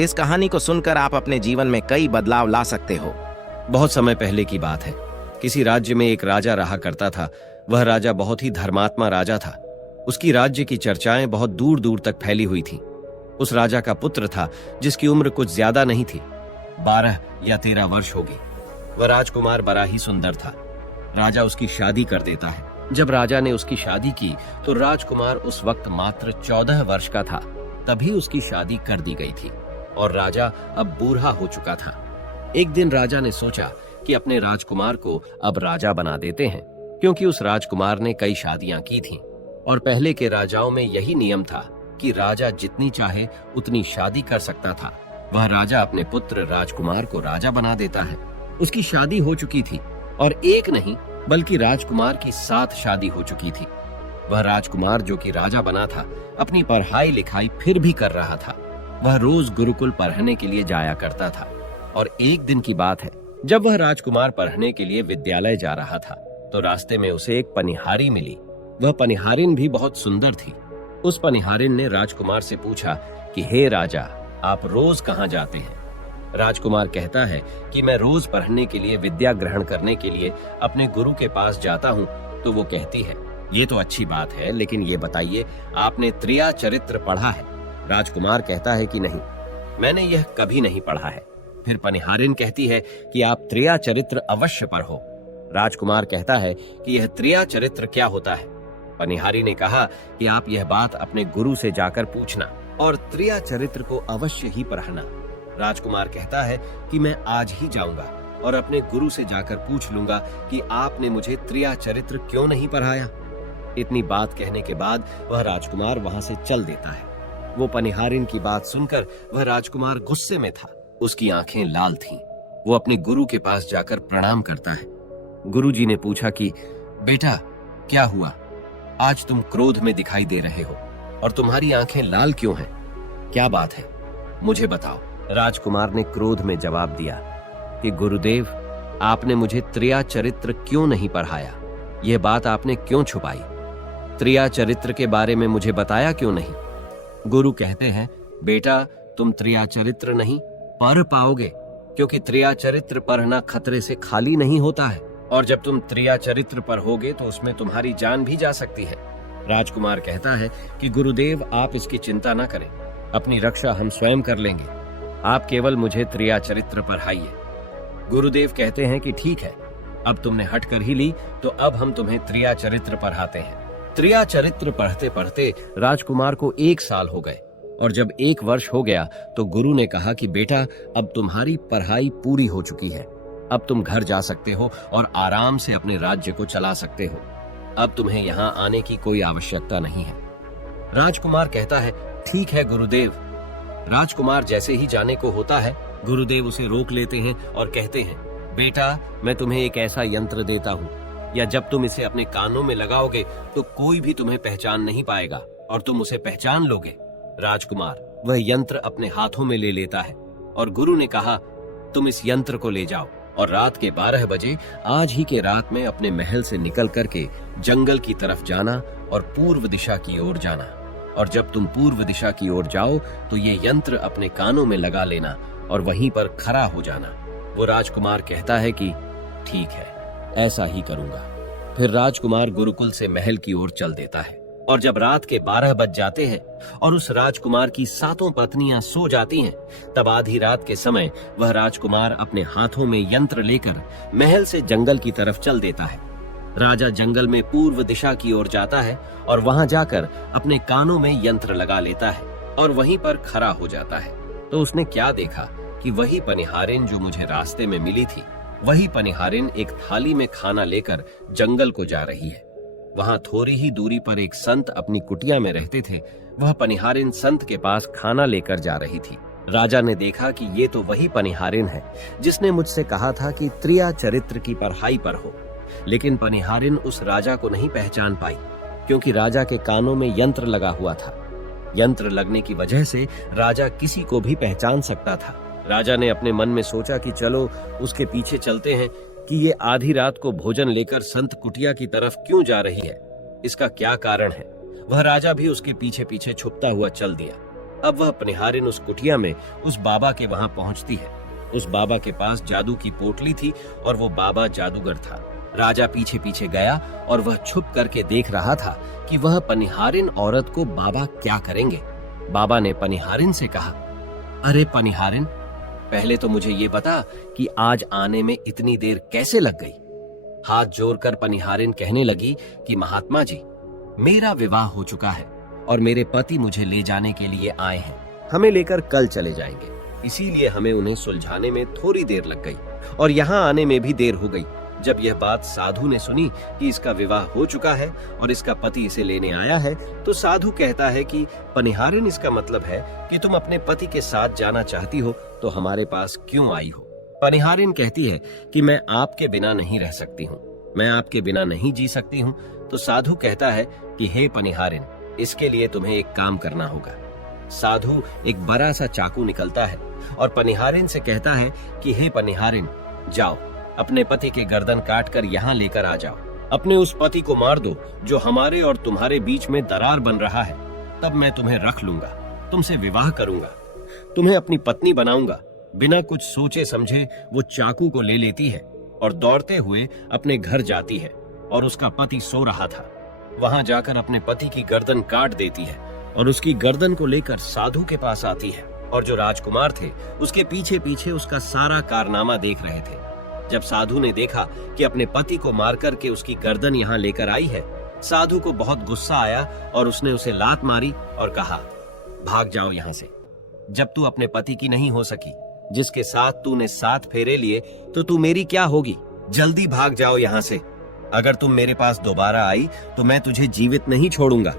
इस कहानी को सुनकर आप अपने जीवन में कई बदलाव ला सकते हो। बहुत समय पहले की बात है। किसी राज्य में एक राजा रहा करता था। वह राजा बहुत ही धर्मात्मा राजा था। उसकी राज्य की चर्चाएं बहुत दूर दूर तक फैली हुई थीं। उस राजा का पुत्र था जिसकी उम्र कुछ ज्यादा नहीं थी, 12 या 13 वर्ष होगी। वह राजकुमार बड़ा ही सुंदर था। राजा उसकी शादी कर देता है। जब राजा ने उसकी शादी की तो राजकुमार उस वक्त मात्र 14 वर्ष का था। तभी उसकी शादी कर दी गई थी और राजा अब बूढ़ा हो चुका था। एक दिन राजा ने सोचा कि अपने राजकुमार को अब राजा बना देते हैं, क्योंकि उस राजकुमार ने कई शादियां की थीं और पहले के राजाओं में यही नियम था कि राजा जितनी चाहे उतनी शादी कर सकता था। वह राजा अपने पुत्र राजकुमार को राजा बना देता है। उसकी शादी हो चुकी थी और एक नहीं बल्कि राजकुमार की 7 शादी हो चुकी थी। वह राजकुमार जो कि राजा बना था, अपनी पढ़ाई लिखाई फिर भी कर रहा था। वह रोज गुरुकुल पढ़ने के लिए जाया करता था और एक दिन की बात है, जब वह राजकुमार पढ़ने के लिए विद्यालय जा रहा था तो रास्ते में उसे एक पनिहारी मिली। वह पनिहारिन भी बहुत सुंदर थी। उस पनिहारिन ने राजकुमार से पूछा कि हे राजा, आप रोज कहाँ जाते हैं? राजकुमार कहता है कि मैं रोज पढ़ने के लिए, विद्या ग्रहण करने के लिए अपने गुरु के पास जाता हूँ। तो वो कहती है, ये तो अच्छी बात है, लेकिन ये बताइए, आपने त्रिया चरित्र पढ़ा है? राजकुमार कहता है कि नहीं, मैंने यह कभी नहीं पढ़ा है। फिर पनिहारिन कहती है कि आप त्रिया चरित्र अवश्य पढ़ो। राजकुमार कहता है कि यह त्रिया चरित्र क्या होता है? पनिहारी ने कहा कि आप यह बात अपने गुरु से जाकर पूछना और त्रिया चरित्र को अवश्य ही पढ़ना। राजकुमार कहता है कि मैं आज ही जाऊंगा और अपने गुरु से जाकर पूछ लूंगा कि आपने मुझे त्रिया चरित्र क्यों नहीं पढ़ाया। इतनी बात कहने के बाद वह राजकुमार वहां से चल देता है। वो पनिहारिन की बात सुनकर वह राजकुमार गुस्से में था। उसकी आंखें लाल थीं। वो अपने गुरु के पास जाकर प्रणाम करता है। गुरुजी ने पूछा कि बेटा, क्या हुआ? आज तुम क्रोध में दिखाई दे रहे हो और तुम्हारी आंखें लाल क्यों हैं? क्या बात है, मुझे बताओ। राजकुमार ने क्रोध में जवाब दिया कि गुरुदेव, आपने मुझे त्रिया चरित्र क्यों नहीं पढ़ाया? यह बात आपने क्यों छुपाई? त्रिया चरित्र के बारे में मुझे बताया क्यों नहीं? गुरु कहते हैं, बेटा, तुम त्रिया चरित्र नहीं पढ़ पाओगे, क्योंकि त्रिया चरित्र पढ़ना खतरे से खाली नहीं होता है और जब तुम त्रिया चरित्र पढ़ोगे तो उसमें तुम्हारी जान भी जा सकती है। राजकुमार कहता है कि गुरुदेव, आप इसकी चिंता न करें, अपनी रक्षा हम स्वयं कर लेंगे। आप केवल मुझे त्रिया चरित्र पढ़ाइए। गुरुदेव कहते हैं कि ठीक है, अब तुमने हट कर ही ली, तो अब हम तुम्हें त्रिया चरित्र पढ़ाते हैं। त्रिया चरित्र पढ़ते पढ़ते राजकुमार को 1 साल हो गए और जब 1 वर्ष हो गया तो गुरु ने कहा कि बेटा, अब तुम्हारी पढ़ाई पूरी हो चुकी है। अब तुम घर जा सकते हो और आराम से अपने राज्य को चला सकते हो। अब तुम्हें यहाँ आने की कोई आवश्यकता नहीं है। राजकुमार कहता है, ठीक है गुरुदेव। राजकुमार जैसे ही जाने को होता है, गुरुदेव उसे रोक लेते हैं और कहते हैं, बेटा, मैं तुम्हें एक ऐसा यंत्र देता हूँ, या जब तुम इसे अपने कानों में लगाओगे तो कोई भी तुम्हें पहचान नहीं पाएगा और तुम उसे पहचान लोगे। राजकुमार वह यंत्र अपने हाथों में ले लेता है और गुरु ने कहा, तुम इस यंत्र को ले जाओ और रात के 12 बजे आज ही के रात में अपने महल से निकल करके जंगल की तरफ जाना और पूर्व दिशा की ओर जाना। और जब तुम पूर्व दिशा की ओर जाओ तो ये यंत्र अपने कानों में लगा लेना और वहीं पर खड़ा हो जाना। वो राजकुमार कहता है कि ठीक है, ऐसा ही करूंगा। फिर राजकुमार गुरुकुल से महल की ओर चल देता है और जब रात के 12 बज जाते हैं और उस राजकुमार की 7 पत्नियां सो जाती हैं, तब आधी रात के समय वह राजकुमार अपने हाथों में यंत्र लेकर महल से जंगल की तरफ चल देता है। राजा जंगल में पूर्व दिशा की ओर जाता है और वहां जाकर अपने कानों में यंत्र लगा लेता है और वहीं पर खड़ा हो जाता है। तो उसने क्या देखा कि वही पनिहारिन जो मुझे रास्ते में मिली थी, वही पनिहारिन एक थाली में खाना लेकर जंगल को जा रही है। वहां थोड़ी ही दूरी पर एक संत अपनी कुटिया में रहते थे। वह पनिहारिन संत के पास खाना लेकर जा रही थी। राजा ने देखा कि ये तो वही पनिहारिन है जिसने मुझसे कहा था कि त्रिया चरित्र की पढ़ाई पर हो। लेकिन पनिहारिन उस राजा को नहीं पहचान पाई, क्योंकि राजा के कानों में यंत्र लगा हुआ था। यंत्र लगने की वजह से राजा किसी को भी पहचान सकता था। राजा ने अपने मन में सोचा कि चलो उसके पीछे चलते हैं कि ये आधी रात को भोजन लेकर संत कुटिया की तरफ क्यों जा रही है, इसका क्या कारण है। वह राजा भी उसके पीछे पीछे छुपता हुआ चल दिया। अब वह पनिहारिन उस कुटिया में उस बाबा के वहां पहुंचती है। उस बाबा के पास जादू की पोटली थी और वो बाबा जादूगर था। राजा पीछे पीछे गया और वह छुप करके देख रहा था कि वह पनिहारिन औरत को बाबा क्या करेंगे। बाबा ने पनिहारिन से कहा, अरे पनिहारिन, पहले तो मुझे ये बता कि आज आने में इतनी देर कैसे लग गई। हाथ जोड़कर पनिहारिन कहने लगी कि महात्मा जी, मेरा विवाह हो चुका है और मेरे पति मुझे ले जाने के लिए आए हैं। हमें लेकर कल चले जाएंगे, इसीलिए हमें उन्हें सुलझाने में थोड़ी देर लग गई और यहाँ आने में भी देर हो गई। जब यह बात साधु ने सुनी कि इसका विवाह हो चुका है और इसका पति इसे लेने आया है, तो साधु कहता है कि पनिहारिन, इसका मतलब है कि तुम अपने पति के साथ जाना चाहती हो, तो हमारे पास क्यों आई हो। पनिहारिन कहती है कि मैं आपके बिना नहीं रह सकती हूँ, मैं आपके बिना नहीं जी सकती हूँ। तो साधु कहता है कि हे पनिहारिन, इसके लिए तुम्हें एक काम करना होगा। साधु एक बड़ा सा चाकू निकलता है और पनिहारिन से कहता है कि हे पनिहारिन, जाओ अपने पति के गर्दन काट कर यहाँ लेकर आ जाओ। अपने उस पति को मार दो जो हमारे और तुम्हारे बीच में दरार बन रहा है, तब मैं तुम्हें रख लूंगा, तुमसे विवाह करूंगा, तुम्हें अपनी पत्नी बनाऊंगा। बिना कुछ सोचे समझे वो चाकू को ले लेती है और दौड़ते हुए अपने घर जाती है और उसका पति सो रहा था। वहां जाकर अपने पति की गर्दन काट देती है और उसकी गर्दन को लेकर साधु के पास आती है और जो राजकुमार थे उसके पीछे पीछे उसका सारा कारनामा देख रहे थे। जब साधु ने देखा कि अपने पति को मार करके उसकी गर्दन यहाँ लेकर आई है, साधु को बहुत गुस्सा आया और उसने उसे लात मारी और कहा, भाग जाओ यहाँ से। जब तू अपने पति की नहीं हो सकी, जिसके साथ तूने 7 फेरे लिए, तो तू मेरी क्या होगी। जल्दी भाग जाओ यहाँ से। अगर तुम मेरे पास दोबारा आई तो मैं तुझे जीवित नहीं छोड़ूंगा।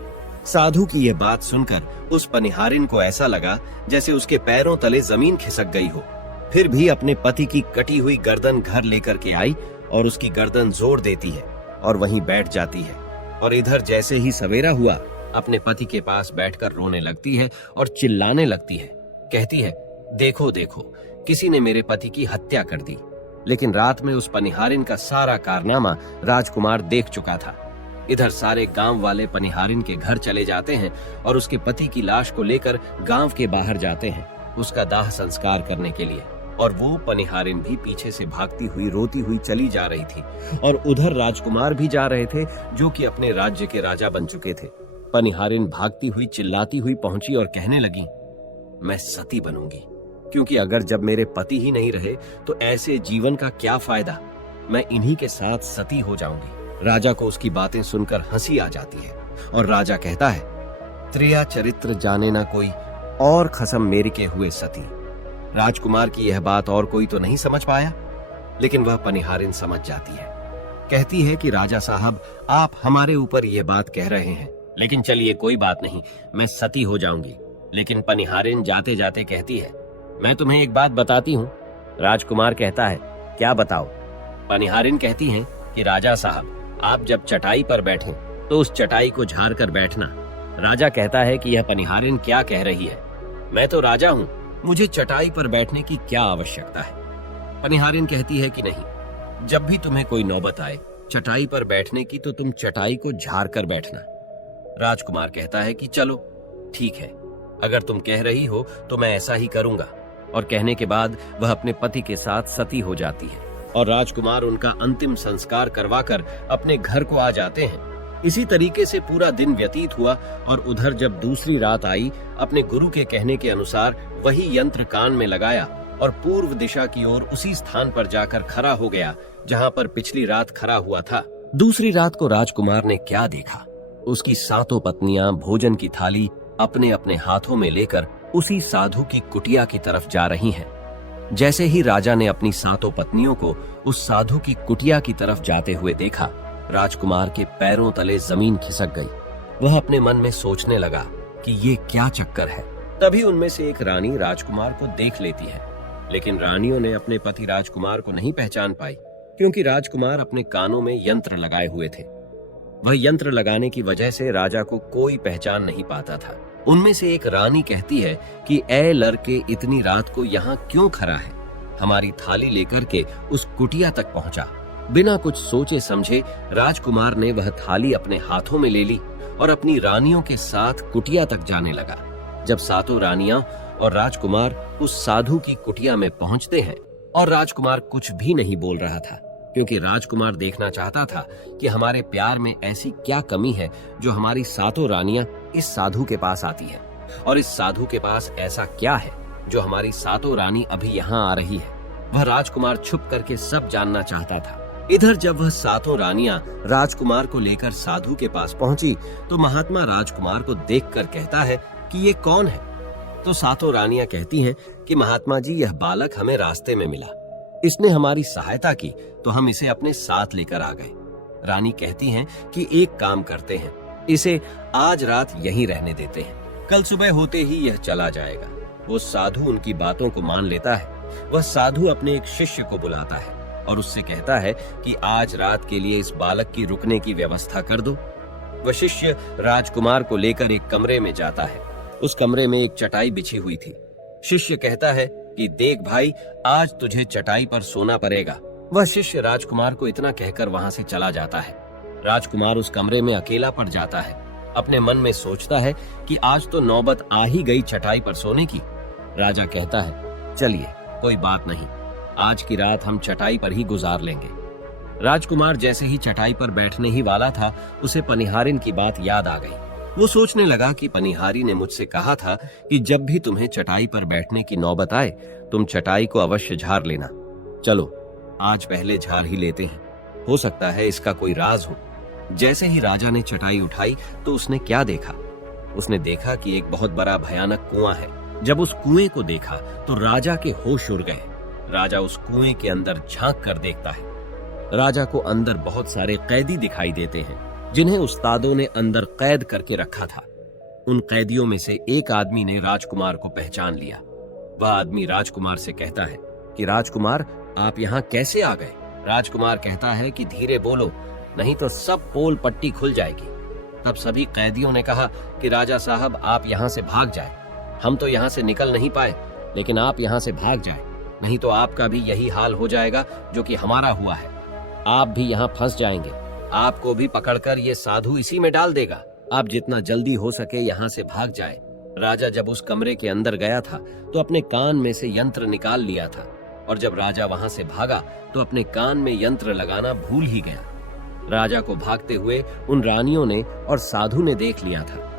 साधु की यह बात सुनकर उस पनिहारिन को ऐसा लगा जैसे उसके पैरों तले जमीन खिसक गई हो। फिर भी अपने पति की कटी हुई गर्दन घर लेकर के आई और उसकी गर्दन जोड़ देती है और वहीं बैठ जाती है। और इधर जैसे ही सवेरा हुआ, अपने पति के पास बैठकर रोने लगती है और चिल्लाने लगती है। कहती है, देखो देखो, किसी ने मेरे पति की हत्या कर दी। लेकिन रात में उस पनिहारिन का सारा कारनामा राजकुमार देख चुका था। इधर सारे गांव वाले पनिहारिन के घर चले जाते हैं और उसके पति की लाश को लेकर गांव के बाहर जाते हैं उसका दाह संस्कार करने के लिए। और वो पनिहारिन भी पीछे से भागती हुई रोती हुई चली जा रही थी और उधर राजकुमार भी जा रहे थे जो कि अपने राज्य के राजा बन चुके थे। पनिहारिन भागती हुई चिल्लाती हुई पहुंची और कहने लगी, मैं सती बनूंगी, क्योंकि अगर जब मेरे पति ही नहीं रहे तो ऐसे जीवन का क्या फायदा। मैं इन्हीं के साथ सती हो जाऊंगी। राजा को उसकी बातें सुनकर हंसी आ जाती है और राजा कहता है, त्रिया चरित्र जाने ना कोई और खसम मेरी के हुए सती। राजकुमार की यह बात और कोई तो नहीं समझ पाया, लेकिन वह पनिहारिन समझ जाती है। कहती है कि राजा साहब, आप हमारे ऊपर यह बात कह रहे हैं, लेकिन चलिए कोई बात नहीं, मैं सती हो जाऊंगी। लेकिन पनिहारिन जाते जाते कहती है, मैं तुम्हें एक बात बताती हूँ। राजकुमार कहता है, क्या बताओ। पनिहारिन कहती है कि राजा साहब, आप जब चटाई पर बैठें तो उस चटाई को झाड़ कर बैठना। राजा कहता है कि यह पनिहारिन क्या कह रही है, मैं तो राजा हूँ, मुझे चटाई पर बैठने की क्या आवश्यकता है। पनिहारिन कहती है कि नहीं, जब भी तुम्हें कोई नौबत आए चटाई पर बैठने की, तो तुम चटाई को झाड़ कर बैठना। राजकुमार कहता है कि चलो ठीक है, अगर तुम कह रही हो तो मैं ऐसा ही करूंगा। और कहने के बाद वह अपने पति के साथ सती हो जाती है और राजकुमार उनका अंतिम संस्कार करवाकर अपने घर को आ जाते हैं। इसी तरीके से पूरा दिन व्यतीत हुआ और उधर जब दूसरी रात आई, अपने गुरु के कहने के अनुसार वही यंत्र कान में लगाया और पूर्व दिशा की ओर उसी स्थान पर जाकर खड़ा हो गया जहां पर पिछली रात खड़ा हुआ था। दूसरी रात को राजकुमार ने क्या देखा, उसकी 7 पत्नियां भोजन की थाली अपने अपने हाथों में लेकर उसी साधु की कुटिया की तरफ जा रही हैं। जैसे ही राजा ने अपनी 7 पत्नियों को उस साधु की कुटिया की तरफ जाते हुए देखा, राजकुमार के पैरों तले जमीन खिसक गई। वह अपने मन में सोचने लगा कि ये क्या चक्कर है। तभी उनमें से एक रानी राजकुमार को देख लेती है, लेकिन रानियों ने अपने पति राजकुमार को नहीं पहचान पाई, क्योंकि राजकुमार अपने कानों में यंत्र लगाए हुए थे। वह यंत्र लगाने की वजह से राजा को कोई पहचान नहीं पाता था। उनमें से एक रानी कहती है कि ए लड़के, इतनी रात को यहाँ क्यों खड़ा है। हमारी थाली लेकर के उस कुटिया तक पहुंचा। बिना कुछ सोचे समझे राजकुमार ने वह थाली अपने हाथों में ले ली और अपनी रानियों के साथ कुटिया तक जाने लगा। जब सातों रानियां और राजकुमार उस साधु की कुटिया में पहुंचते हैं और राजकुमार कुछ भी नहीं बोल रहा था, क्योंकि राजकुमार देखना चाहता था कि हमारे प्यार में ऐसी क्या कमी है जो हमारी सातों रानियां इस साधु के पास आती है, और इस साधु के पास ऐसा क्या है जो हमारी सातों रानी अभी यहाँ आ रही है। वह राजकुमार छुप करके सब जानना चाहता था। इधर जब वह सातों रानियां राजकुमार को लेकर साधु के पास पहुंची तो महात्मा राजकुमार को देखकर कहता है कि ये कौन है। तो सातों रानियां कहती हैं कि महात्मा जी, यह बालक हमें रास्ते में मिला, इसने हमारी सहायता की तो हम इसे अपने साथ लेकर आ गए। रानी कहती हैं कि एक काम करते हैं, इसे आज रात यहीं रहने देते हैं, कल सुबह होते ही यह चला जाएगा। वो साधु उनकी बातों को मान लेता है। वह साधु अपने एक शिष्य को बुलाता है और उससे कहता है कि आज रात के लिए इस बालक की रुकने की व्यवस्था कर दो। वह शिष्य राजकुमार को लेकर एक कमरे में जाता है। उस कमरे में एक चटाई बिछी हुई थी। शिष्य कहता है कि देख भाई, आज तुझे चटाई पर सोना पड़ेगा। वह शिष्य राजकुमार को इतना कहकर वहां से चला जाता है। राजकुमार उस कमरे में अकेला पड़ जाता है। अपने मन में सोचता है कि आज तो नौबत आ ही गई चटाई पर सोने की। राजा कहता है, चलिए कोई बात नहीं, आज की रात हम चटाई पर ही गुजार लेंगे। राजकुमार जैसे ही चटाई पर बैठने ही वाला था, उसे पनिहारिन की बात याद आ गई। वो सोचने लगा कि पनिहारी ने मुझसे कहा था कि जब भी तुम्हें चटाई पर बैठने की नौबत आए, तुम चटाई को अवश्य झाड़ लेना। चलो आज पहले झाड़ ही लेते हैं, हो सकता है इसका कोई राज हो। जैसे ही राजा ने चटाई उठाई तो उसने क्या देखा? उसने देखा कि एक बहुत बड़ा भयानक कुआं है। जब उस कुएं को देखा तो राजा के होश उड़ गए। राजा उस कुएं के अंदर झांक कर देखता है। राजा को अंदर बहुत सारे कैदी दिखाई देते हैं, जिन्हें उस्तादों ने अंदर कैद करके रखा था। उन कैदियों में से एक आदमी ने राजकुमार को पहचान लिया। वह आदमी राजकुमार से कहता है कि राजकुमार, आप यहाँ कैसे आ गए? राजकुमार कहता है कि धीरे बोलो, नहीं तो सब पोल पट्टी खुल जाएगी। तब सभी कैदियों ने कहा कि राजा साहब, आप यहाँ से भाग जाए। हम तो यहाँ से निकल नहीं पाए, लेकिन आप यहाँ से भाग जाए, नहीं तो आपका भी यही हाल हो जाएगा जो कि हमारा हुआ है। आप भी यहाँ फंस जाएंगे, आपको भी पकड़कर ये साधु इसी में डाल देगा। आप जितना जल्दी हो सके यहाँ से भाग जाए। राजा जब उस कमरे के अंदर गया था तो अपने कान में से यंत्र निकाल लिया था, और जब राजा वहां से भागा तो अपने कान में यंत्र लगाना भूल ही गया। राजा को भागते हुए उन रानियों ने और साधु ने देख लिया था।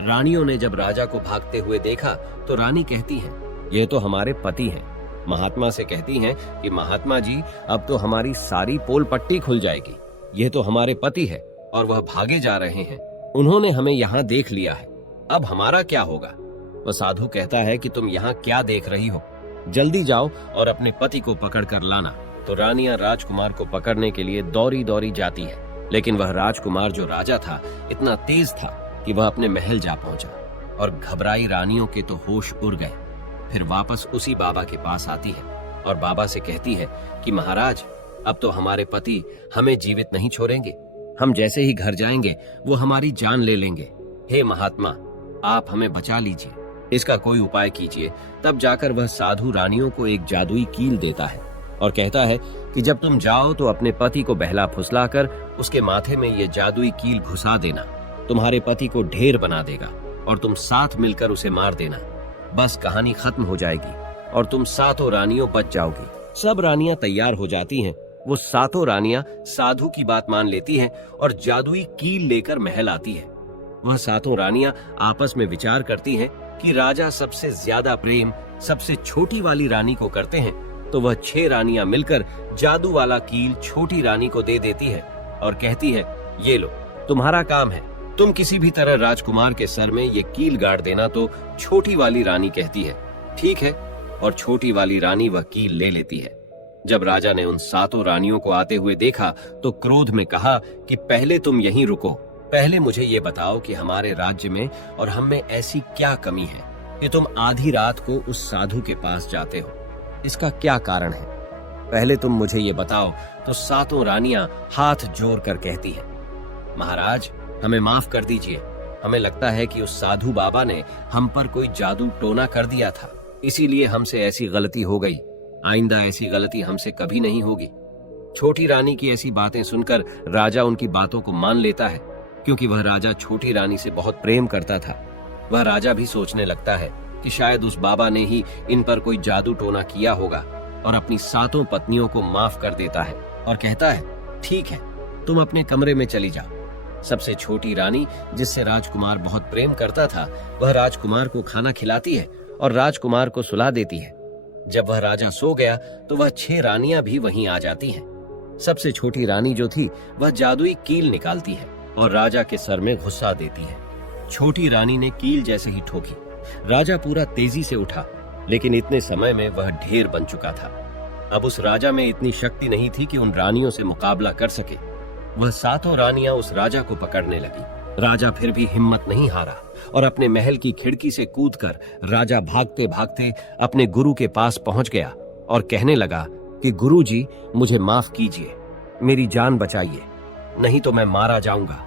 रानियों ने जब राजा को भागते हुए देखा तो रानी कहती है, ये तो हमारे पति हैं। महात्मा से कहती हैं कि महात्मा जी, अब तो हमारी सारी पोल पट्टी खुल जाएगी। ये तो हमारे पति है और वह भागे जा रहे हैं। उन्होंने हमें यहाँ देख लिया है, अब हमारा क्या होगा? वह साधु कहता है कि तुम यहाँ क्या देख रही हो, जल्दी जाओ और अपने पति को पकड़ कर लाना। तो रानियां राजकुमार को पकड़ने के लिए दौड़ी दौड़ी जाती है, लेकिन वह राजकुमार जो राजा था इतना तेज था कि वह अपने महल जा पहुंचा, और घबराई रानियों के तो होश उड़ गए। फिर वापस उसी बाबा के पास आती है और बाबा से कहती है कि महाराज, अब तो हमारे पति हमें जीवित नहीं छोड़ेंगे। हम जैसे ही घर जाएंगे वो हमारी जान ले लेंगे। हे महात्मा, आप हमें बचा लीजिए, इसका कोई उपाय कीजिए। तब जाकर वह साधु रानियों को एक जादुई कील देता है और कहता है कि जब तुम जाओ तो अपने पति को बहला फुसलाकर उसके माथे में ये जादुई कील घुसा देना। तुम्हारे पति को ढेर बना देगा और तुम साथ मिलकर उसे मार देना। बस कहानी खत्म हो जाएगी और तुम सातों रानियों बच जाओगी। सब रानियां तैयार हो जाती हैं। वो सातों रानियां साधु की बात मान लेती हैं और जादुई कील लेकर महल आती है। वह सातों रानियां आपस में विचार करती हैं कि राजा सबसे ज्यादा प्रेम सबसे छोटी वाली रानी को करते हैं, तो वह 6 रानियां मिलकर जादू वाला कील छोटी रानी को दे देती है और कहती है, ये लो, तुम्हारा काम है, तुम किसी भी तरह राजकुमार के सर में ये कील गाड़ देना। तो छोटी वाली रानी कहती है, ठीक है, और छोटी वाली रानी वह कील ले लेती है। जब राजा ने उन सातों रानियों को आते हुए देखा तो क्रोध में कहा कि पहले तुम यहीं रुको, पहले मुझे ये बताओ कि हमारे राज्य में और हम में ऐसी क्या कमी है कि तुम आधी रात को उस साधु के पास जाते हो, इसका क्या कारण है? पहले तुम मुझे ये बताओ। तो सातों रानियां हाथ जोड़ कर कहती हैं, महाराज, हमें माफ कर दीजिए, हमें लगता है कि उस साधु बाबा ने हम पर कोई जादू टोना कर दिया था, इसीलिए हमसे ऐसी गलती हो गई। आइंदा ऐसी गलती हमसे कभी नहीं होगी। छोटी रानी की ऐसी बातें सुनकर राजा उनकी बातों को मान लेता है, क्योंकि वह राजा छोटी रानी से बहुत प्रेम करता था। वह राजा भी सोचने लगता है कि शायद उस बाबा ने ही इन पर कोई जादू टोना किया होगा और अपनी 7 पत्नियों को माफ कर देता है और कहता है, ठीक है, तुम अपने कमरे में चली जाओ। सबसे छोटी रानी, जिससे राजकुमार बहुत प्रेम करता था, वह राजकुमार को खाना खिलाती है और राजकुमार को सुला देती है। जब वह राजा सो गया तो वह 6 रानियां भी वहीं आ जाती हैं। सबसे छोटी रानी जो थी वह जादुई कील निकालती है और राजा के सर में घुसा देती है। छोटी रानी ने कील जैसे ही ठोकी, राजा पूरा तेजी से उठा, लेकिन इतने समय में वह ढेर बन चुका था। अब उस राजा में इतनी शक्ति नहीं थी कि उन रानियों से मुकाबला कर सके। वह 7 रानियां उस राजा को पकड़ने लगी। राजा फिर भी हिम्मत नहीं हारा और अपने महल की खिड़की से कूदकर राजा भागते भागते अपने गुरु के पास पहुंच गया और कहने लगा कि गुरु जी, मुझे माफ कीजिए, मेरी जान बचाइए, नहीं तो मैं मारा जाऊंगा।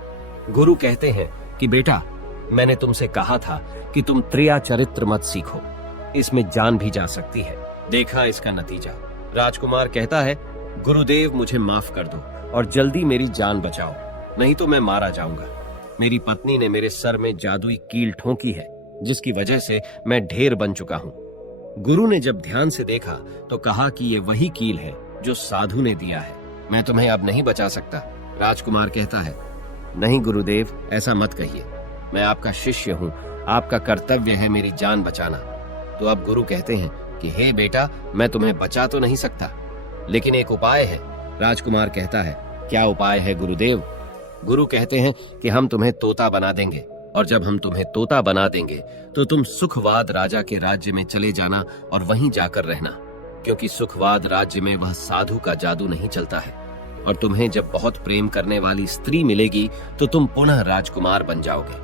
गुरु कहते हैं कि बेटा, मैंने तुमसे कहा था कि तुम त्रिया चरित्र मत सीखो, इसमें जान भी जा सकती है, देखा इसका नतीजा। राजकुमार कहता है, गुरुदेव मुझे माफ कर दो और जल्दी मेरी जान बचाओ, नहीं तो मैं मारा जाऊंगा। मेरी पत्नी ने मेरे सर में जादुई कील ठोकी है, जिसकी वजह से मैं ढेर बन चुका हूं। गुरु ने जब ध्यान से देखा तो कहा कि ये वही कील है जो साधु ने दिया है, मैं तुम्हें अब नहीं बचा सकता। राजकुमार कहता है, नहीं गुरुदेव, ऐसा मत कहिए, मैं आपका शिष्य हूँ, आपका कर्तव्य है मेरी जान बचाना। तो अब गुरु कहते हैं कि हे बेटा, मैं तुम्हें बचा तो नहीं सकता, लेकिन एक उपाय है। राजकुमार कहता है, क्या उपाय है गुरुदेव? गुरु कहते हैं कि हम तुम्हें तोता बना देंगे, और जब हम तुम्हें तोता बना देंगे तो तुम सुखवाद राजा के राज्य में चले जाना और वहीं जाकर रहना, क्योंकि सुखवाद राज्य में वह साधु का जादू नहीं चलता है। और तुम्हें जब बहुत प्रेम करने वाली स्त्री मिलेगी तो तुम पुनः राजकुमार बन जाओगे।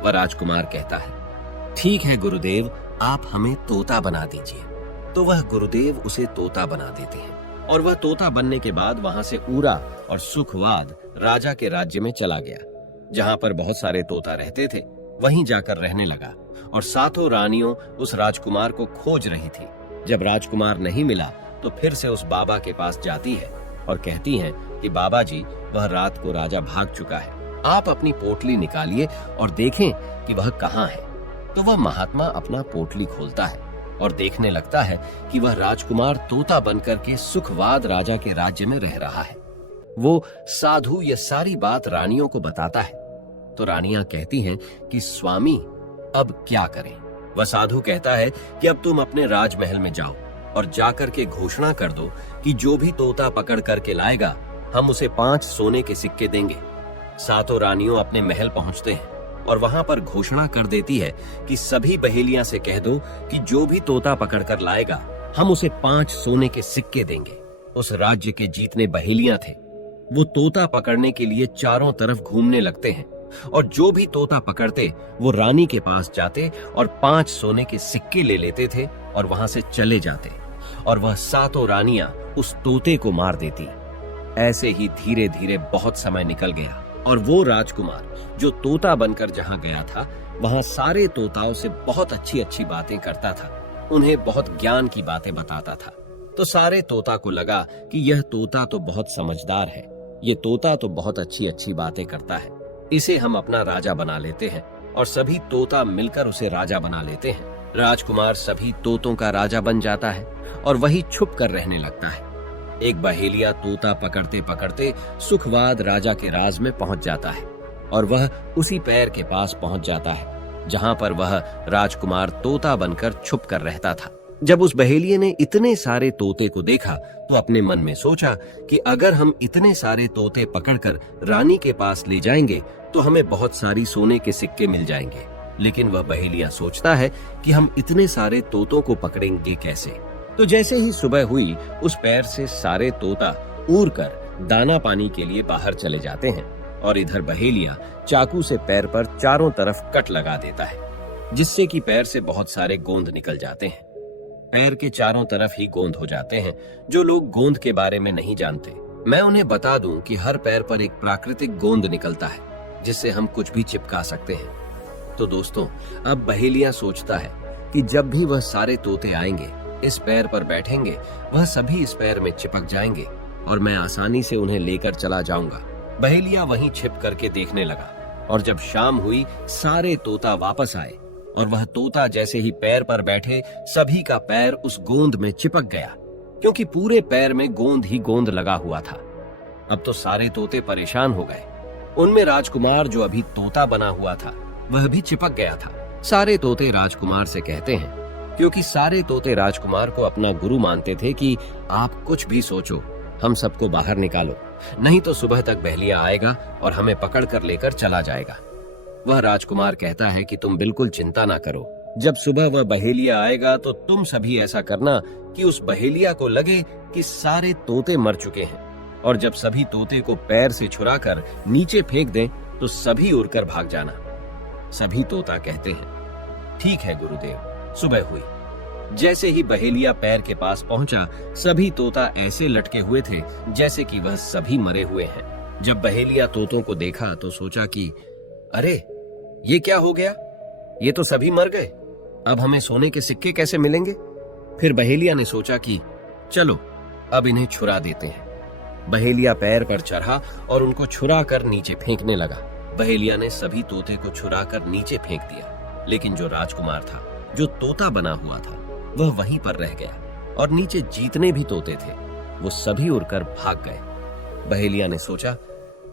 वह राजकुमार कहता है, ठीक है गुरुदेव, आप हमें तोता बना दीजिए। तो वह गुरुदेव उसे तोता बना देते हैं और वह तोता बनने के बाद वहां से ऊरा और सुखवाद राजा के राज्य में चला गया। जहां पर बहुत सारे तोता रहते थे वहीं जाकर रहने लगा और 7 रानियों उस राजकुमार को खोज रही थी। जब राजकुमार नहीं मिला तो फिर से उस बाबा के पास जाती है और कहती हैं कि बाबा जी, वह रात को राजा भाग चुका है, आप अपनी पोटली निकालिए और देखें कि वह कहाँ है। तो वह महात्मा अपना पोटली खोलता है और देखने लगता है कि वह राजकुमार तोता बनकर के सुखवाद राजा के राज्य में रह रहा है। वो साधु ये सारी बात रानियों को बताता है। तो रानियां कहती हैं कि स्वामी, अब क्या करें? वह साधु कहता है कि अब तुम अपने राजमहल में जाओ और जाकर के घोषणा कर दो कि जो भी तोता पकड़ करके लाएगा, हम उसे 5 सोने के सिक्के देंगे। 7 रानियों अपने महल पहुंचते हैं और वहां पर घोषणा कर देती है कि सभी बहेलियां से कह दो कि जो भी तोता पकड़कर लाएगा, हम उसे 5 सोने के सिक्के देंगे। उस राज्य के जितने बहेलियां थे वो तोता पकड़ने के लिए चारों तरफ घूमने लगते हैं और जो भी तोता पकड़ते वो रानी के पास जाते और 5 सोने के सिक्के ले लेते थे और वहां से चले जाते और वह 7 रानियां उस तोते को मार देती। ऐसे ही धीरे धीरे बहुत समय निकल गया और वो राजकुमार जो तोता बनकर जहां गया था, वहां सारे तोताओं से बहुत अच्छी अच्छी बातें करता था, उन्हें बहुत ज्ञान की बातें बताता था। तो सारे तोता को लगा कि यह तोता तो बहुत समझदार है, ये तोता तो बहुत अच्छी अच्छी बातें करता है, इसे हम अपना राजा बना लेते हैं। और सभी तोता मिलकर उसे राजा बना लेते हैं। राजकुमार सभी तोतों का राजा बन जाता है और वही छुप कर रहने लगता है। एक बहेलिया तोता पकड़ते पकड़ते सुखवाद राजा के राज में पहुंच जाता है और वह उसी पैर के पास पहुंच जाता है जहां पर वह राजकुमार तोता बनकर छुप कर रहता था। जब उस बहेलिये ने इतने सारे तोते को देखा तो अपने मन में सोचा कि अगर हम इतने सारे तोते पकड़कर रानी के पास ले जाएंगे तो हमें बहुत सारी सोने के सिक्के मिल जाएंगे। लेकिन वह बहेलिया सोचता है कि हम इतने सारे तोतों को पकड़ेंगे कैसे। तो जैसे ही सुबह हुई, उस पैर से सारे तोता उड़ कर दाना पानी के लिए बाहर चले जाते हैं और इधर बहेलिया चाकू से पैर पर चारों तरफ कट लगा देता है, जिससे कि पैर से बहुत सारे गोंद निकल जाते हैं। पैर के चारों तरफ ही गोंद हो जाते हैं। जो लोग गोंद के बारे में नहीं जानते, मैं उन्हें बता दूं कि हर पैर पर एक प्राकृतिक गोंद निकलता है जिससे हम कुछ भी चिपका सकते हैं। तो दोस्तों, अब बहेलिया सोचता है कि जब भी वह सारे तोते आएंगे, इस पैर पर बैठेंगे, वह सभी इस पैर में चिपक जाएंगे और मैं आसानी से उन्हें लेकर चला जाऊंगा। बहेलिया वहीं छिप करके देखने लगा और जब शाम हुई, सारे तोता वापस आए और वह तोता जैसे ही पैर पर बैठे सभी का पैर उस गोंद में चिपक गया, क्योंकि पूरे पैर में गोंद ही गोंद लगा हुआ था। अब तो सारे तोते परेशान हो गए। उनमें राजकुमार जो अभी तोता बना हुआ था वह भी चिपक गया था। सारे तोते राजकुमार से कहते हैं, क्योंकि सारे तोते राजकुमार को अपना गुरु मानते थे, कि आप कुछ भी सोचो, हम सबको बाहर निकालो, नहीं तो सुबह तक बहेलिया आएगा और हमें पकड़ कर लेकर चला जाएगा। वह राजकुमार कहता है कि तुम बिल्कुल चिंता ना करो, जब सुबह वह बहेलिया आएगा तो तुम सभी ऐसा करना कि उस बहेलिया को लगे कि सारे तोते मर चुके हैं, और जब सभी तोते को पैर से छुड़ाकर नीचे फेंक दें तो सभी उड़कर भाग जाना। सभी तोता कहते हैं, ठीक है गुरुदेव। सुबह हुई। जैसे ही बहेलिया पैर के पास पहुंचा, सभी तोता ऐसे लटके हुए थे जैसे कि वह सभी मरे हुए हैं। जब बहेलिया तोतों को देखा तो सोचा कि अरे ये क्या हो गया, ये तो सभी मर गए, अब हमें सोने के सिक्के कैसे मिलेंगे। फिर बहेलिया ने सोचा कि चलो अब इन्हें छुरा देते हैं। बहेलिया पैर पर चढ़ा और उनको छुरा कर नीचे फेंकने लगा। बहेलिया ने सभी तोते को छुरा कर नीचे फेंक दिया, लेकिन जो राजकुमार था, जो तोता बना हुआ था, वह वहीं पर रह गया, और नीचे जितने भी तोते थे वो सभी उड़कर भाग गए। बहेलिया ने सोचा,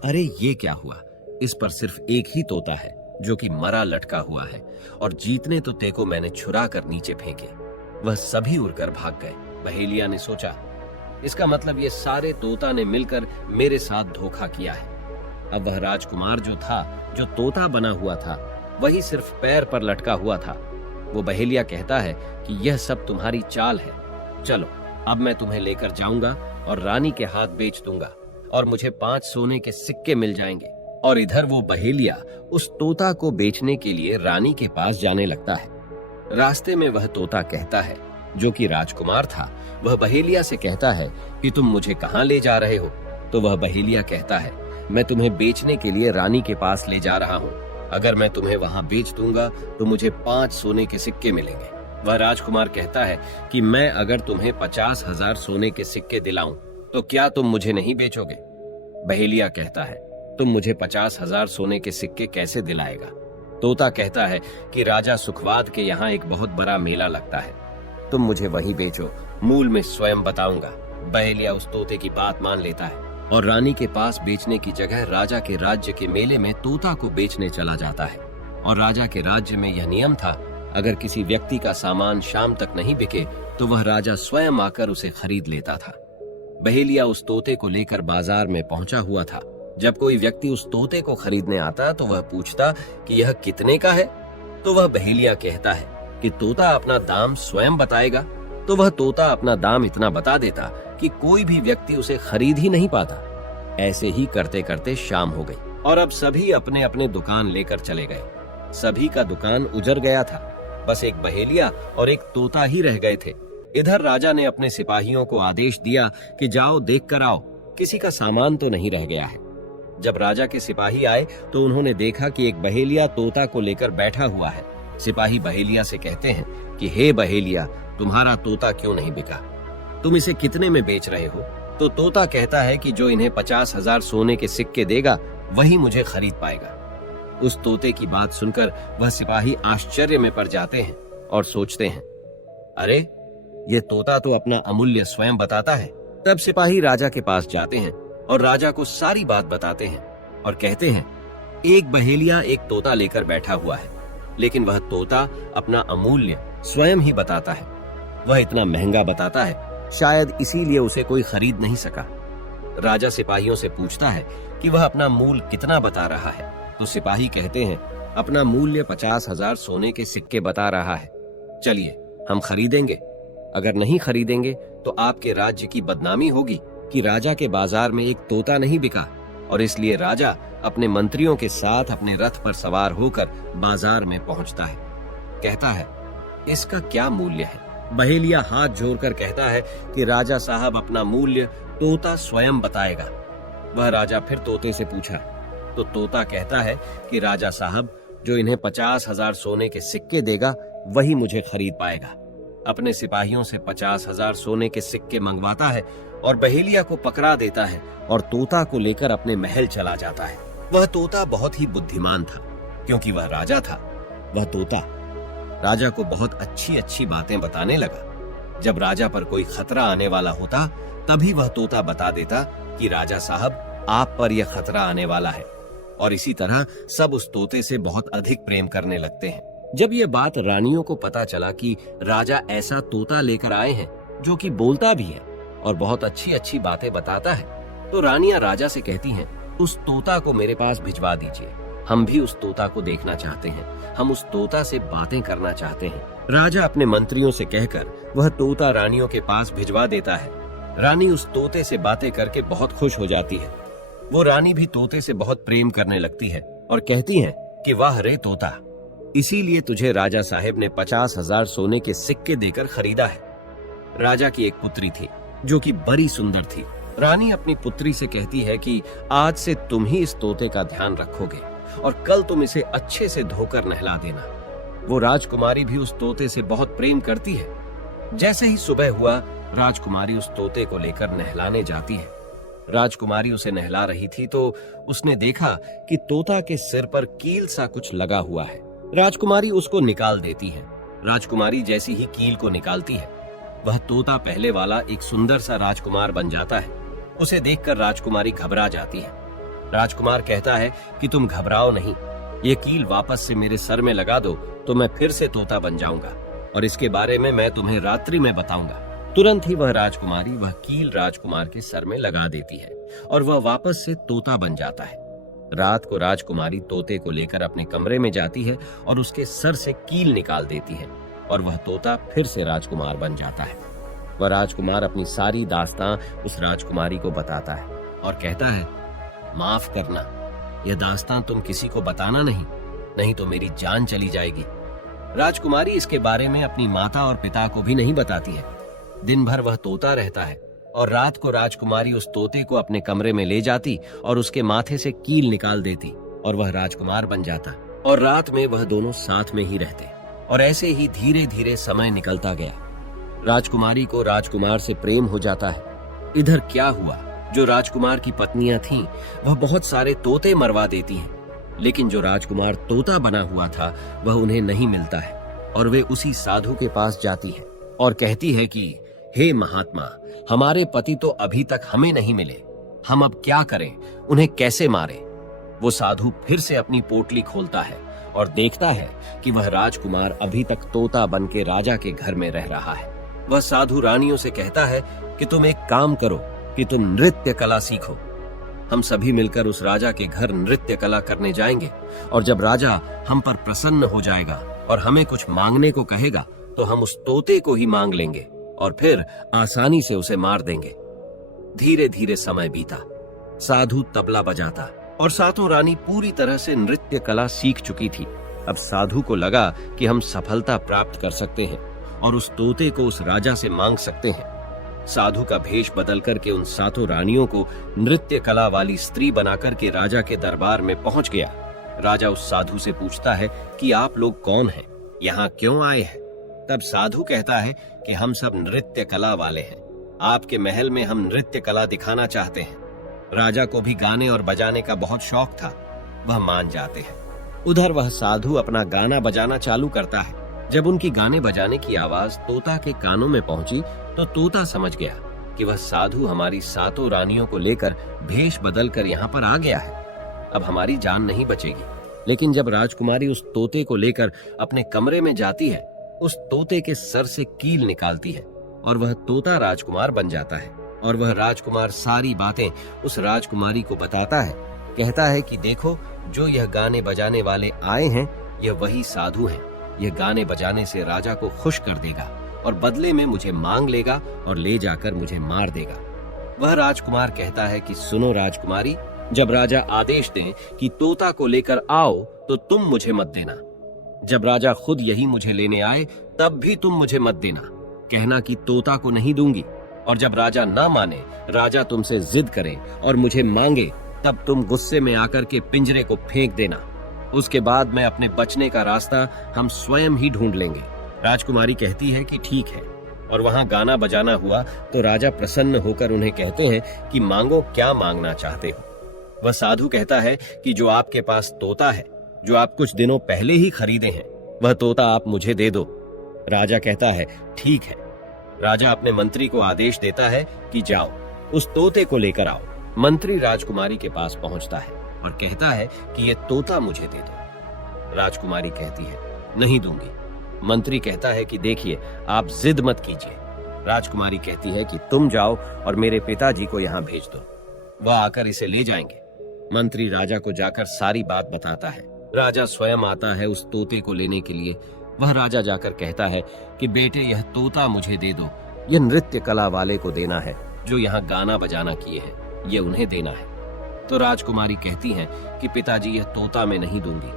अरे ये क्या हुआ, इस पर सिर्फ एक ही तोता है जो कि मरा लटका हुआ है, और जितने तोते को मैंने छुरा कर नीचे फेंके वह सभी उड़कर भाग गए। बहेलिया ने सोचा, इसका मतलब ये सारे तोता ने मिलकर मेरे साथ धोखा किया है। अब वह राजकुमार जो था, जो तोता बना हुआ था, वही सिर्फ पैर पर लटका हुआ था। वो बहेलिया कहता है कि यह सब तुम्हारी चाल है, चलो अब मैं तुम्हें लेकर जाऊंगा और रानी के हाथ बेच दूंगा, और मुझे 5 सोने के सिक्के मिल जाएंगे। और इधर वो बहेलिया उस तोता को बेचने के लिए रानी के पास जाने लगता है। रास्ते में वह तोता कहता है, जो कि राजकुमार था, वह बहेलिया से कहता है कि तुम मुझे कहाँ ले जा रहे हो। तो वह बहेलिया कहता है, मैं तुम्हें बेचने के लिए रानी के पास ले जा रहा हूँ, अगर मैं तुम्हें वहां बेच दूंगा तो मुझे 5 सोने के सिक्के मिलेंगे। वह राजकुमार कहता है कि मैं अगर तुम्हें 50,000 सोने के सिक्के दिलाऊं तो क्या तुम मुझे नहीं बेचोगे। बहेलिया कहता है, तुम मुझे 50,000 सोने के सिक्के कैसे दिलाएगा। तोता कहता है कि राजा सुखवाद के यहाँ एक बहुत बड़ा मेला लगता है, तुम मुझे वहीं बेचो, मूल में स्वयं बताऊंगा। बहेलिया उस तोते की बात मान लेता है और रानी के पास बेचने की जगह राजा के राज्य के मेले में तोता को बेचने चला जाता है। और राजा के राज्य में यह नियम था, अगर किसी व्यक्ति का सामान शाम तक नहीं बिके तो वह राजा स्वयं आकर उसे खरीद लेता था। बहेलिया उस तोते को लेकर बाजार में पहुंचा हुआ था। जब कोई व्यक्ति उस तोते को खरीदने आता तो वह पूछता कि यह कितने का है। तो वह बहेलिया कहता है कि तोता अपना दाम स्वयं बताएगा। तो वह तोता अपना दाम इतना बता देता कि कोई भी व्यक्ति उसे खरीद ही नहीं पाता। ऐसे ही करते करते शाम हो गई और अब सभी अपने अपने दुकान लेकर चले गए। सभी का दुकान उजड़ गया था, बस एक बहेलिया और एक तोता ही रह गए थे। इधर राजा ने अपने सिपाहियों को आदेश दिया कि जाओ देख कर आओ, किसी का सामान तो नहीं रह गया है। जब राजा के सिपाही आए तो उन्होंने देखा कि एक बहेलिया तोता को लेकर बैठा हुआ है। सिपाही बहेलिया से कहते हैं कि हे बहेलिया, तुम्हारा तोता क्यों नहीं बिका, तुम इसे कितने में बेच रहे हो। तो तोता कहता है कि जो इन्हें 50,000 सोने के सिक्के देगा वही मुझे खरीद पाएगा। उस तोते की बात सुनकर वह सिपाही आश्चर्य में पड़ जाते हैं और सोचते हैं, अरे ये तोता तो अपना अमूल्य स्वयं बताता है। तब सिपाही राजा के पास जाते हैं और राजा को सारी बात बताते हैं और कहते हैं, एक बहेलिया एक तोता लेकर बैठा हुआ है, लेकिन वह तोता अपना अमूल्य स्वयं ही बताता है। वह इतना महंगा बताता है, शायद इसीलिए उसे कोई खरीद नहीं सका। राजा सिपाहियों से पूछता है कि वह अपना मूल कितना बता रहा है। तो सिपाही कहते हैं, अपना मूल्य 50,000 सोने के सिक्के बता रहा है। चलिए हम खरीदेंगे, अगर नहीं खरीदेंगे तो आपके राज्य की बदनामी होगी कि राजा के बाजार में एक तोता नहीं बिका। और इसलिए राजा अपने मंत्रियों के साथ अपने रथ पर सवार होकर बाजार में पहुंचता है। कहता है, इसका क्या मूल्य है। बहेलिया हाथ जोड़कर कहता है कि राजा साहब अपना मूल्य तोता स्वयं बताएगा। वह राजा फिर तोते से पूछा तो तोता कहता है कि राजा साहब जो इन्हें 50,000 सोने के सिक्के देगा वही मुझे खरीद पाएगा। अपने सिपाहियों से 50,000 सोने के सिक्के मंगवाता है और बहेलिया को पकड़ा देता है और तोता को लेकर अपने महल चला जाता है। वह तोता बहुत ही बुद्धिमान था, क्योंकि वह राजा था। वह तोता राजा को बहुत अच्छी अच्छी बातें बताने लगा। जब राजा पर कोई खतरा आने वाला होता तभी वह तोता बता देता कि राजा साहब, आप पर यह खतरा आने वाला है। और इसी तरह सब उस तोते से बहुत अधिक प्रेम करने लगते हैं। जब यह बात रानियों को पता चला कि राजा ऐसा तोता लेकर आए हैं जो कि बोलता भी है और बहुत अच्छी अच्छी बातें बताता है, तो रानियां राजा से कहती हैं, उस तोता को मेरे पास भिजवा दीजिए। हम भी उस तोता को देखना चाहते हैं, हम उस तोता से बातें करना चाहते हैं। राजा अपने मंत्रियों से कहकर वह तोता रानियों के पास भिजवा देता है। रानी उस तोते से बातें करके बहुत खुश हो जाती है। वो रानी भी तोते से बहुत प्रेम करने लगती है और कहती है कि वाह रे तोता, इसीलिए तुझे राजा साहेब ने 50,000 सोने के सिक्के देकर खरीदा है। राजा की एक पुत्री थी जो कि बड़ी सुंदर थी। रानी अपनी पुत्री से कहती है कि आज से तुम ही इस तोते का ध्यान रखोगे और कल तुम इसे अच्छे से धोकर नहला देना। वो राजकुमारी भी उस तोते से बहुत प्रेम करती है। जैसे ही सुबह हुआ, राजकुमारी उस तोते को लेकर नहलाने जाती है। राजकुमारी उसे नहला रही थी तो उसने देखा कि तोता के सिर पर कील सा कुछ लगा हुआ है। राजकुमारी उसको निकाल देती है। राजकुमारी जैसी ही कील को निकालती है, वह तोता पहले वाला एक सुंदर सा राजकुमार बन जाता है। उसे देखकर राजकुमारी घबरा जाती है। राजकुमार कहता है कि तुम घबराओ नहीं, ये कील वापस से मेरे सर में लगा दो तो मैं फिर से तोता बन जाऊंगा और इसके बारे में मैं तुम्हें रात्रि में बताऊंगा। तुरंत ही वह राजकुमारी वह कील राजकुमार के सर में लगा देती है और वह वापस से तोता बन जाता है। रात को राजकुमारी तोते को लेकर अपने कमरे में जाती है और उसके सर से कील निकाल देती है और वह तोता फिर से राजकुमार बन जाता है। वह राजकुमार अपनी सारी दास्तां उस राजकुमारी को बताता है और कहता है, माफ करना, यह दास्तां तुम किसी को बताना नहीं तो मेरी जान चली जाएगी। राजकुमारी इसके बारे में अपनी माता और पिता को भी नहीं बताती है। दिन भर वह तोता रहता है और रात को राजकुमारी उस तोते को अपने कमरे में ले जाती और उसके माथे से कील निकाल देती और वह राजकुमार बन जाता और रात में वह दोनों साथ में ही रहते। और ऐसे ही धीरे धीरे समय निकलता गया। राजकुमारी को राजकुमार से प्रेम हो जाता है। इधर क्या हुआ, जो राजकुमार की पत्नियां थीं, वह बहुत सारे तोते मरवा देती हैं, लेकिन जो राजकुमार तोता बना हुआ था वह उन्हें नहीं मिलता है और वे उसी साधु के पास जाती है और कहती है कि हे महात्मा, हमारे पति तो अभी तक हमें नहीं मिले, हम अब क्या करें, उन्हें कैसे मारें? वो साधु फिर से अपनी पोटली खोलता है और देखता है कि वह राजकुमार अभी तक तोता बन के राजा के घर में रह रहा है। वह साधु रानियों से कहता है कि तुम एक काम करो कि तुम नृत्य कला सीखो। हम सभी मिलकर उस राजा के घर नृत्य कला करने जाएंगे और जब राजा हम पर प्रसन्न हो जाएगा और हमें कुछ मांगने को कहेगा तो हम उस तोते को ही मांग लेंगे और फिर आसानी से उसे मार देंगे। धीरे धीरे समय बीता। साधु तबला बजाता और सातों रानी पूरी तरह से नृत्य कला सीख चुकी थी। अब साधु को लगा कि हम सफलता प्राप्त कर सकते हैं और उस तोते को उस राजा से मांग सकते हैं। साधु का भेष बदल करके उन सातों रानियों को नृत्य कला वाली स्त्री बनाकर के राजा के दरबार में पहुंच गया। राजा उस साधु से पूछता है कि आप लोग कौन हैं, यहाँ क्यों आए हैं? तब साधु कहता है कि हम सब नृत्य कला वाले हैं, आपके महल में हम नृत्य कला दिखाना चाहते हैं। राजा को भी गाने और बजाने का बहुत शौक था, वह मान जाते हैं। उधर वह साधु अपना गाना बजाना चालू करता है। जब उनकी गाने बजाने की आवाज तोता के कानों में पहुंची तो तोता समझ गया कि वह साधु हमारी सातों रानियों को लेकर भेष बदल कर यहाँ पर आ गया है, अब हमारी जान नहीं बचेगी। लेकिन जब राजकुमारी उस तोते को लेकर अपने कमरे में जाती है, उस तोते के सर से कील निकालती है और वह तोता राजकुमार बन जाता है और वह राजकुमार सारी बातें उस राजकुमारी को बताता है। कहता है कि देखो, जो यह गाने बजाने वाले आए हैं यह वही साधु हैं। यह गाने बजाने से राजा को खुश कर देगा और बदले में मुझे मांग लेगा और ले जाकर मुझे मार देगा। वह राजकुमार कहता है कि सुनो राजकुमारी, जब राजा आदेश दें कि तोता को लेकर आओ तो तुम मुझे मत देना। जब राजा खुद यही मुझे लेने आए तब भी तुम मुझे मत देना, कहना कि तोता को नहीं दूंगी। और जब राजा ना माने, राजा तुमसे जिद करे और मुझे मांगे, तब तुम गुस्से में आकर के पिंजरे को फेंक देना। उसके बाद मैं अपने बचने का रास्ता हम स्वयं ही ढूंढ लेंगे। राजकुमारी कहती है कि ठीक है और वहां गाना बजाना हुआ तो राजा प्रसन्न होकर उन्हें कहते हैं कि मांगो, क्या मांगना चाहते हो? वह साधु कहता है कि जो आपके पास तोता है, जो आप कुछ दिनों पहले ही खरीदे हैं, वह तोता आप मुझे दे दो। राजा कहता है ठीक है। राजा अपने मंत्री को आदेश देता है कि जाओ उस तोते को लेकर आओ। मंत्री राजकुमारी के पास पहुंचता है और कहता है कि यह तोता मुझे दे दो। राजकुमारी कहती है नहीं दूंगी। मंत्री कहता है कि देखिए आप जिद मत कीजिए। राजकुमारी कहती है कि तुम जाओ और मेरे पिताजी को यहाँ भेज दो, वह आकर इसे ले जाएंगे। मंत्री राजा को जाकर सारी बात बताता है। राजा स्वयं आता है उस तोते को लेने के लिए। वह राजा जाकर कहता है कि बेटे यह तोता मुझे दे दो, यह नृत्य कला वाले को देना है जो यहाँ गाना बजाना किए हैं, ये उन्हें देना है। तो राजकुमारी कहती हैं कि पिताजी यह तोता मैं नहीं दूंगी।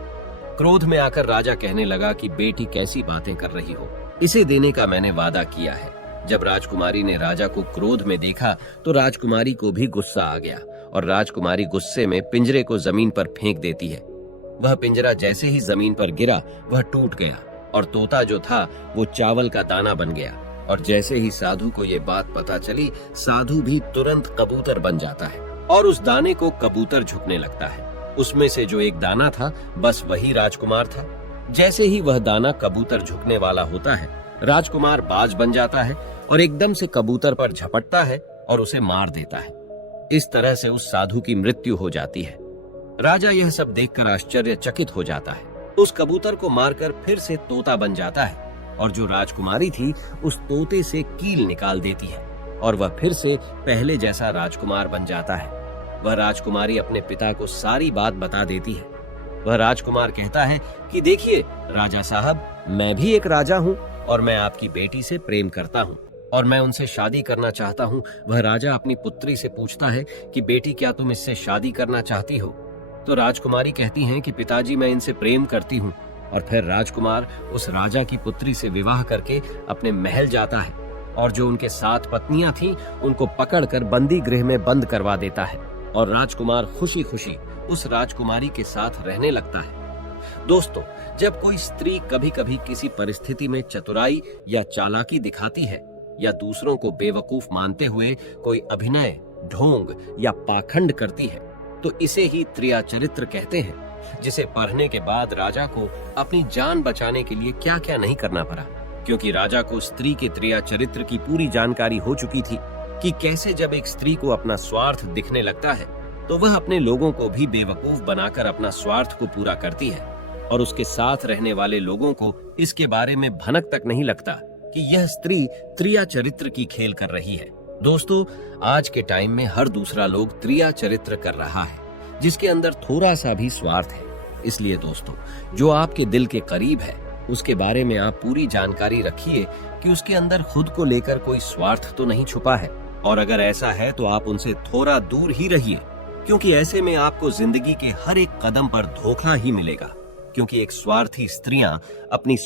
क्रोध में आकर राजा कहने लगा कि बेटी कैसी बातें कर रही हो, इसे देने का मैंने वादा किया है। जब राजकुमारी ने राजा को क्रोध में देखा तो राजकुमारी को भी गुस्सा आ गया और राजकुमारी गुस्से में पिंजरे को जमीन पर फेंक देती है। वह पिंजरा जैसे ही जमीन पर गिरा वह टूट गया और तोता जो था वो चावल का दाना बन गया। और जैसे ही साधु को ये बात पता चली, साधु भी तुरंत कबूतर बन जाता है और उस दाने को कबूतर झुकने लगता है। उसमें से जो एक दाना था बस वही राजकुमार था। जैसे ही वह दाना कबूतर झुकने वाला होता है, राजकुमार बाज बन जाता है और एकदम से कबूतर पर झपटता है और उसे मार देता है। इस तरह से उस साधु की मृत्यु हो जाती है। राजा यह सब देखकर आश्चर्यचकित हो जाता है। उस कबूतर को मारकर फिर से तोता बन जाता है और जो राजकुमारी थी उस तोते से कील निकाल देती है और वह फिर से पहले जैसा राजकुमार बन जाता है। वह राजकुमारी अपने पिता को सारी बात बता देती है। वह राजकुमार कहता है कि देखिए राजा साहब, मैं भी एक राजा हूँ और मैं आपकी बेटी से प्रेम करता हूँ और मैं उनसे शादी करना चाहता हूँ। वह राजा अपनी पुत्री से पूछता है कि बेटी क्या तुम इससे शादी करना चाहती हो? तो राजकुमारी कहती हैं कि पिताजी मैं इनसे प्रेम करती हूँ। और फिर राजकुमार उस राजा की पुत्री से विवाह करके अपने महल जाता है और जो उनके 7 पत्नियां थीं उनको पकड़कर बंदी गृह में बंद करवा देता है और राजकुमार खुशी खुशी उस राजकुमारी के साथ रहने लगता है। दोस्तों, जब कोई स्त्री कभी कभी किसी परिस्थिति में चतुराई या चालाकी दिखाती है या दूसरों को बेवकूफ मानते हुए कोई अभिनय, ढोंग या पाखंड करती है तो इसे ही त्रिया चरित्र कहते हैं, जिसे पढ़ने के बाद राजा को अपनी जान बचाने के लिए क्या क्या नहीं करना पड़ा, क्योंकि राजा को स्त्री के त्रिया चरित्र की पूरी जानकारी हो चुकी थी कि कैसे जब एक स्त्री को अपना स्वार्थ दिखने लगता है तो वह अपने लोगों को भी बेवकूफ बनाकर अपना स्वार्थ को पूरा करती है और उसके साथ रहने वाले लोगों को इसके बारे में भनक तक नहीं लगता कि यह स्त्री त्रिया चरित्र की खेल कर रही है। दोस्तों, आज के टाइम में हर दूसरा लोग त्रिया चरित्र कर रहा है जिसके अंदर थोड़ा सा भी स्वार्थ है। इसलिए दोस्तों, जो आपके दिल के करीब है उसके बारे में आप पूरी जानकारी रखिए कि उसके अंदर खुद को लेकर कोई स्वार्थ तो नहीं छुपा है, और अगर ऐसा है तो आप उनसे थोड़ा दूर ही रहिए, क्योंकि ऐसे में आपको जिंदगी के हर एक कदम पर धोखा ही मिलेगा। क्योंकि एक स्वार्थी स्त्रियां अपनी